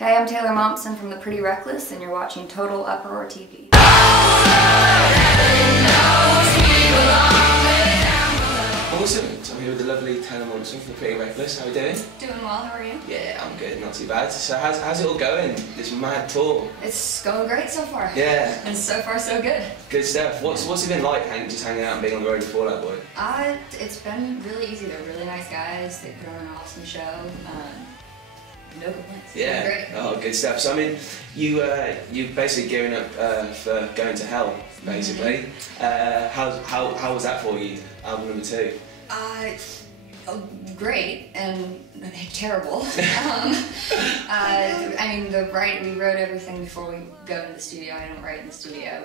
Hey, I'm Taylor Momsen from The Pretty Reckless, and you're watching Total Uproar TV. Awesome, so I'm here with the lovely Taylor Momsen from The Pretty Reckless. How are you doing? Doing well, how are you? Yeah, I'm good, not too bad. So how's it all going, this mad tour? It's going great so far. Yeah. And so far so good. Good stuff. What's it been like just hanging out and being on the road with Fall Out Boy? It's been really easy. They're really nice guys. They put on an awesome show. No complaints. Yeah. Great. Oh, good stuff. So I mean, you're basically gearing up for going to hell, basically. How was that for you? Album number 2. Great and terrible. I mean, we wrote everything before we go to the studio. I don't write in the studio.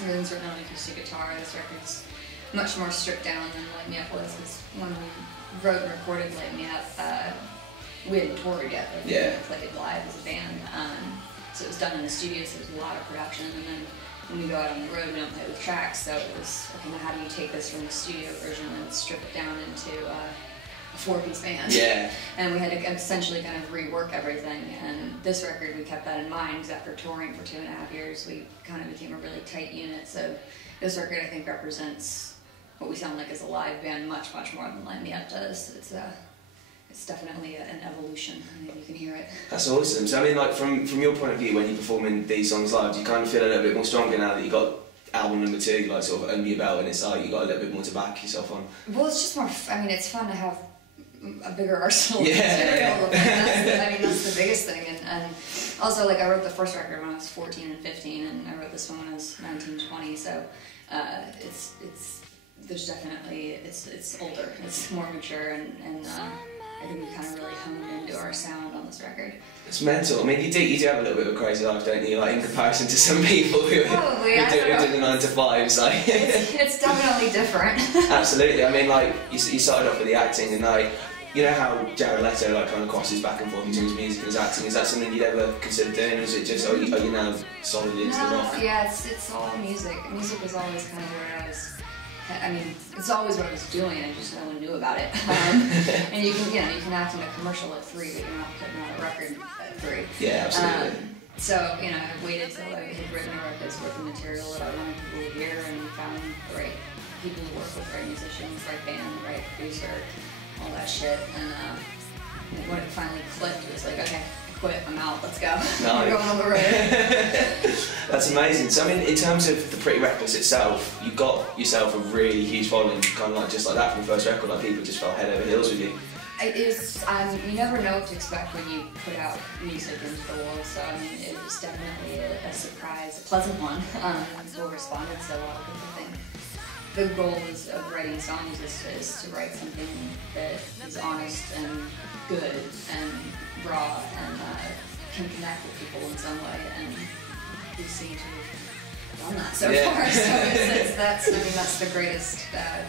Everything's written on acoustic guitar. This record's much more stripped down than Light Me Up was. Because when we wrote and recorded Light Me Up, we hadn't toured yet, but we played it live as a band. So it was done in the studio, so it was a lot of production. And then when we go out on the road, we don't play with tracks, so it was, okay, now how do you take this from the studio version and strip it down into a 4-piece band? Yeah. And we had to essentially kind of rework everything, and this record, we kept that in mind, because after touring for 2.5 years, we kind of became a really tight unit, so this record, I think, represents what we sound like as a live band much, much more than Light Me Up does. It's definitely an evolution. I mean, you can hear it. That's awesome. So I mean, like from your point of view, when you're performing these songs live, do you kind of feel a little bit more stronger now that you got album number 2, like sort of under your belt, and it's like you got a little bit more to back yourself on? Well, it's just more. I mean, it's fun to have a bigger arsenal of material. That's the biggest thing, and also like I wrote the first record when I was 14 and 15, and I wrote this one when I was 19, 20. So there's definitely it's older, it's more mature, and I think we kind of really honed into our sound on this record. It's mental. I mean, you do have a little bit of a crazy life, don't you? Like in comparison to some people who do the 9 to 5s. Like it's definitely different. Absolutely. I mean, like you started off with the acting, and like you know how Jared Leto like kind of crosses back and forth between his music and his acting. Is that something you'd ever consider doing, or is it just are you now solidly into the rock? Yeah, it's all music. Music was always kind of where I was. I mean, it's always what I was doing, I just no one knew about it. And you can act in a commercial at 3, but you're not putting out a record at 3. Yeah, absolutely. So, I waited till I had written a records with the material that I wanted people to hear, and found the right people to work with, right musicians, right band, right producer, all that shit. And when it finally clicked, it was like, okay, quit, I'm out, let's go. We're going on the road. That's amazing. So I mean, in terms of The Pretty Reckless itself, you got yourself a really huge following, kind of like just like that from the first record, like people just fell head over heels with you. It is, you never know what to expect when you put out music into the world, so I mean, it was definitely a surprise, a pleasant one. People responded so well, I think. The goal of writing songs is to write something that is honest and good and raw and can connect with people in some way, and we seem to have done that so far. So that's the greatest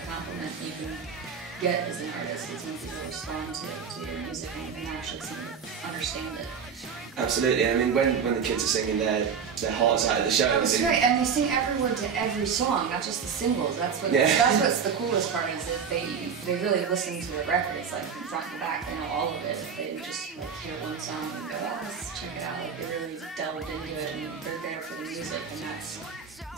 compliment you can get as an artist, is when people respond to your music and actually seem to understand it. Absolutely. I mean, when the kids are singing their hearts out of the show. It's great, and they sing every word to every song, not just the singles. That's what's the coolest part, is that they really listen to the records, like from front to back. They know all of it. If they just like hear one song and go, oh, let's check it out. Like they really delved into it, and they're there for the music, and that's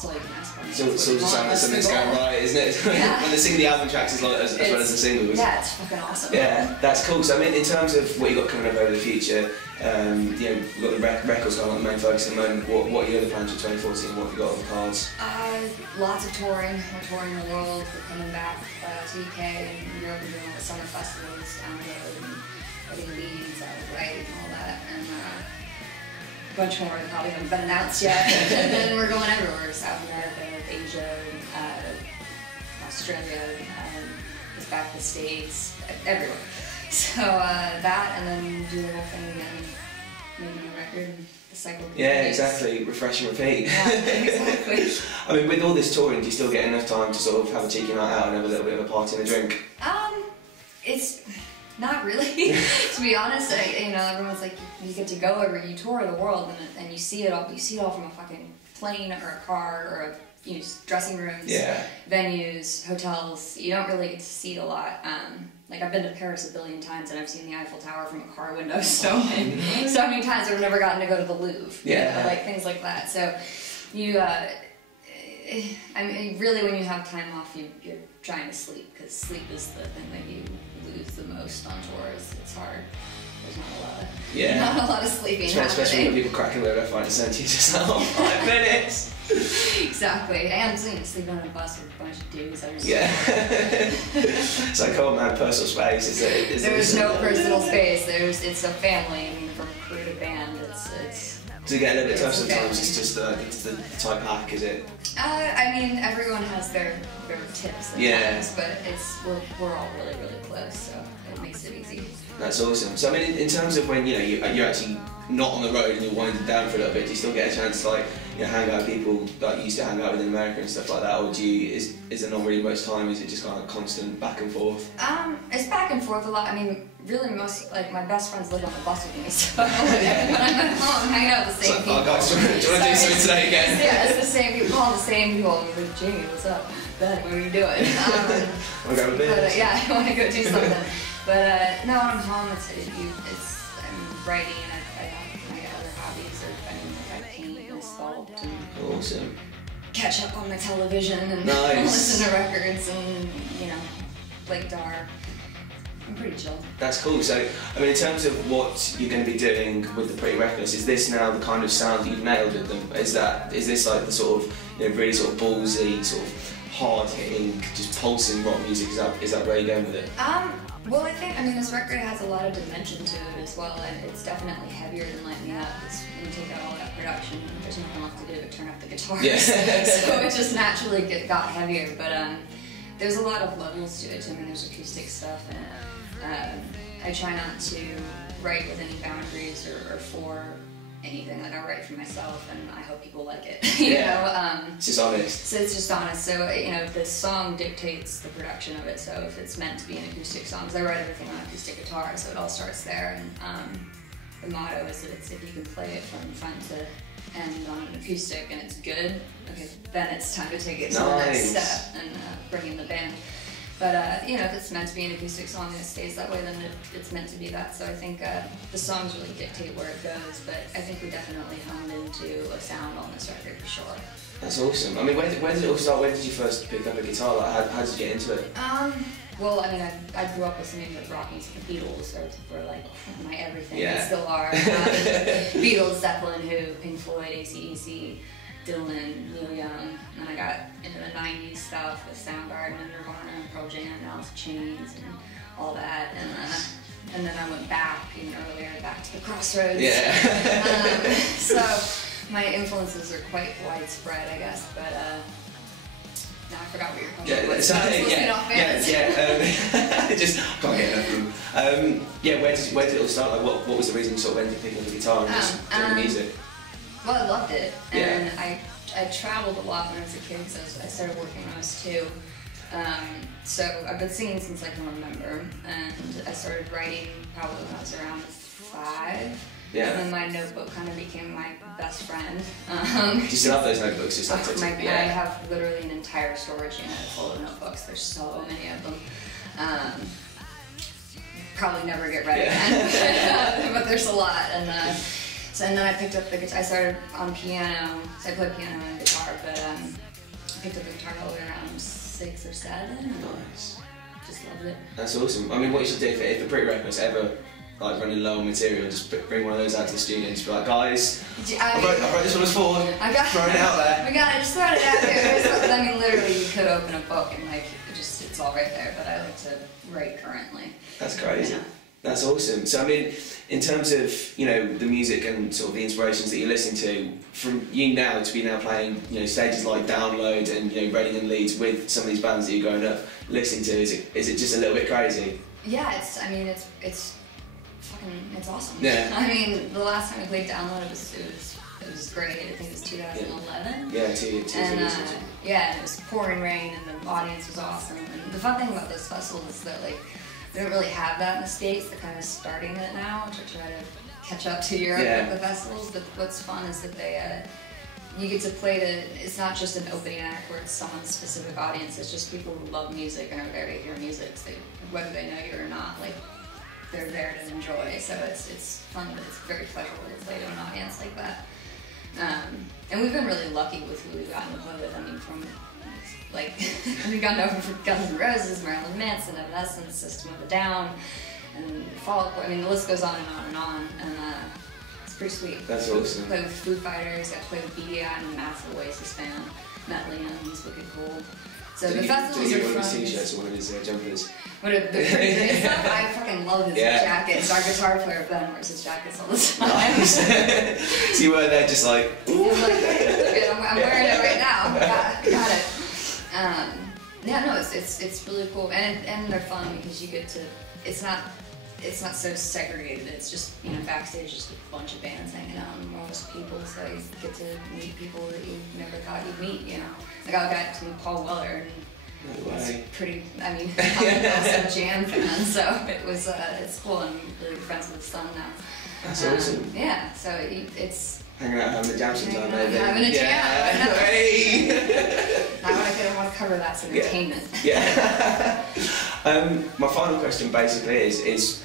all you can ask for. So it's all just sounds like something's going right, isn't it? Yeah. When they're singing the album tracks as well as the singles. Yeah, it's fucking awesome. Yeah, that's cool. So I mean, in terms of what you got coming up over the future, we've got the records going on, the main focus at the moment. What are your other plans for 2014? What have you got on the cards? Lots of touring. We're touring the world. We're coming back to UK and Europe and doing all the summer festivals down the road, and getting leads out of Right and all that. And a bunch more that probably haven't been announced yet. And then we're going everywhere: South America, Asia, Australia, back to the States, everywhere. So that, and then do the whole thing again, maybe a record, the cycle continues. Yeah, exactly, refresh and repeat. Yeah, exactly. I mean, with all this touring, do you still get enough time to sort of have a cheeky night out and have a little bit of a party and a drink? It's not really, to be honest. Everyone's like, you get to go you tour the world, and you see it all. You see it all from a fucking plane or a car or dressing rooms, venues, hotels. You don't really get to see it a lot. like I've been to Paris a billion times and I've seen the Eiffel Tower from a car window so many times. I've never gotten to go to the Louvre. Yeah. You know, like things like that. So you, I mean, really, when you have time off, you're trying to sleep, because sleep is the thing that you lose the most on tours. It's hard. There's not a lot of sleeping. Especially when people cracking their left, right, and centre, you just have 5 minutes. Exactly. And sleeping on a bus with a bunch of dudes. Yeah. It's like, oh man, personal space. There's no personal space. It's a family. I mean, from crew to band, it's. Does it get a little bit tough sometimes? It's just the type hack, is it? I mean, everyone has their tips and times, but we're all really, really close, so it makes it easy. That's awesome. So I mean, in terms of when you're actually not on the road and you're winding down for a little bit, do you still get a chance to hang out with people that you used to hang out with in America and stuff like that, or is there not really much time? Is it just kind of constant back and forth? It's back and forth a lot. I mean, really, my best friends live on the bus with me, so when I'm at home, I'm hanging out with the same people. Oh guys, do you want to do something today again? Yeah, it's the same people, all the same people. I'm like, Jamie, what's up? Ben, what are you doing? Want to go with this? Yeah, I want to go do something. But no, when I'm home, I'm writing, and I have my other hobbies, I paint and sculpt and Awesome. catch up on my television and Nice. listen to records and play guitar. I'm pretty chill. That's cool. So, I mean, in terms of what you're going to be doing with the Pretty Reckless, is this now the kind of sound that you've nailed with them? Is this like the sort of really sort of ballsy, sort of hard-hitting, just pulsing rock music? Is that where you're going with it? Well, I think, this record has a lot of dimension to it as well, and it's definitely heavier than Light Me Up. When you take out all that production, there's nothing left to do but turn up the guitars. Yeah. So it just naturally got heavier, but there's a lot of levels to it. There's acoustic stuff, and I try not to write with any boundaries or for anything. Like, I write for myself, and I hope people like it. You know? It's just honest. So it's just honest. So the song dictates the production of it. So if it's meant to be an acoustic song, because I write everything on acoustic guitar, so it all starts there. And the motto is that if you can play it from front to end on an acoustic and it's good, okay, then it's time to take it to the next step and bring in the band. But if it's meant to be an acoustic song and it stays that way, then it's meant to be that. So I think the songs really dictate where it goes, but I think we definitely honed into a sound on this record for sure. That's awesome. I mean, where did it all start? Where did you first pick up a guitar? Like, how did you get into it? Well, I grew up listening to rock music. The Beatles were like my everything. Yeah. They still are. Beatles, Zeppelin, Who, Pink Floyd, AC/DC, Dylan, Neil Young. And then I got into the 90s stuff with Soundgarden and Nirvana and Pearl Jam and Alice in Chains and all that. And then I went back earlier, back to the Crossroads. Yeah. So my influences are quite widespread, I guess. But now I forgot what your question was. Just can't get enough of them. Where did it all start? Like, what was the reason you sort of ended up picking up the guitar and just doing music? Well, I loved it, and I traveled a lot when I was a kid, so I started working when I was 2. So I've been singing since I can remember, and I started writing probably when I was around 5. Yeah. And then my notebook kind of became my best friend. Do you still have those notebooks? Just I have literally an entire storage unit full of notebooks. There's so many of them. Probably never get read again, but there's a lot. And then I picked up the guitar. I started on piano, so I played piano and guitar, but I picked up the guitar probably around 6 or 7. Nice. Just loved it. That's awesome. I mean, what you should do if the Pretty Reckless ever running low on material, just bring one of those out to the studio and just be like, guys, I wrote this one as forward. Throw it out there. I just throw it out there. Literally, you could open a book and it's all right there. But I like to write currently. That's crazy. That's awesome. So I mean, in terms of the music and sort of the inspirations that you listen to, from you now to be now playing stages like Download and Reading and Leeds with some of these bands that you're growing up listening to, is it just a little bit crazy? Yeah, it's awesome. Yeah. The last time we played Download, it was great. I think it was 2011. Yeah, two years ago. And it was pouring rain, and the audience was awesome. And the fun thing about those festivals is that we don't really have that in the States. They're kind of starting it now to try to catch up to Europe with the festivals. But what's fun is that you get to play to, it's not just an opening act where it's someone's specific audience, it's just people who love music and are there to hear music, so whether they know you or not, like, they're there to enjoy, so it's fun, but it's very pleasurable to play to an audience like that. And we've been really lucky with who we've gotten to play with. I mean, from, like, we've gotten over from Guns N' Roses, Marilyn Manson, Evanescence, System of a Down, and Fall Out Boy. I mean, the list goes on and on and on, and it's pretty sweet. That's awesome. Play with Foo Fighters, got to play with BDI, I'm a massive Oasis fan. Matt Leon, he's wicked cool. So the festivals are fun. One of his t-shirts or one of his jumpers? What the pretty stuff? I fucking love his jackets. Our guitar player Ben wears his jackets all the time. Nice. So you were there just like, ooh. He's like, hey, look at, I'm wearing it right now. Got it. Yeah, no, it's really cool, and they're fun because you get to. It's not so segregated. It's just, you know, backstage, just a bunch of bands hanging out and most people, so you get to meet people that you never thought you'd meet, you know. Like I got to meet Paul Weller, and it's pretty, I mean, I'm also a Jam fan, so it was, it's cool. I'm really good friends with his son now. That's awesome. Yeah, so it's... Hanging out having a jam sometime, maybe. Having a jam. Hey. I want to cover that as entertainment. Yeah. My final question basically is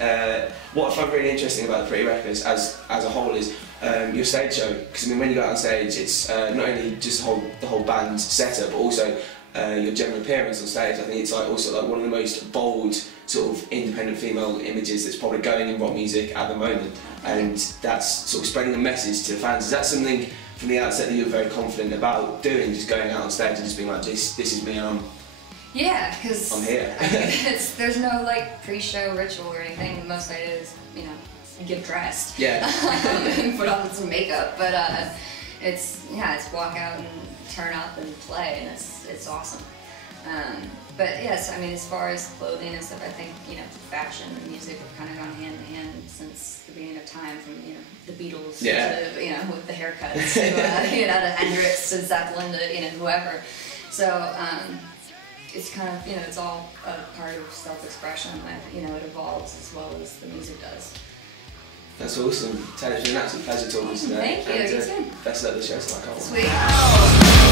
what I find really interesting about the Pretty Records as a whole is your stage show. Because I mean, when you go out on stage, it's not only just the whole band setup, but also your general appearance on stage. I think it's like also like one of the most bold sort of independent female images that's probably going in rock music at the moment, and that's sort of spreading a message to the fans. Is that something from the outset that you're very confident about doing, just going out on stage and just being like, this is me, and yeah, because I'm here. I mean, there's no like pre-show ritual or anything. Most I do is, you know, get dressed, and put on some makeup, but it's walk out and turn up and play, and it's awesome. But yes, I mean, as far as clothing and stuff, I think, you know, fashion and music have kind of gone hand in hand since the beginning of time, from, you know, the Beatles to, you know, with the haircuts, to, you know, the Hendrix to Zeppelin to, you know, whoever. So it's kind of, you know, it's all a part of self-expression. You know, it evolves as well as the music does. That's awesome. Taylor, it's been an absolute pleasure talking today. Thank you. And, best of luck with the show, so I can't wait. Sweet.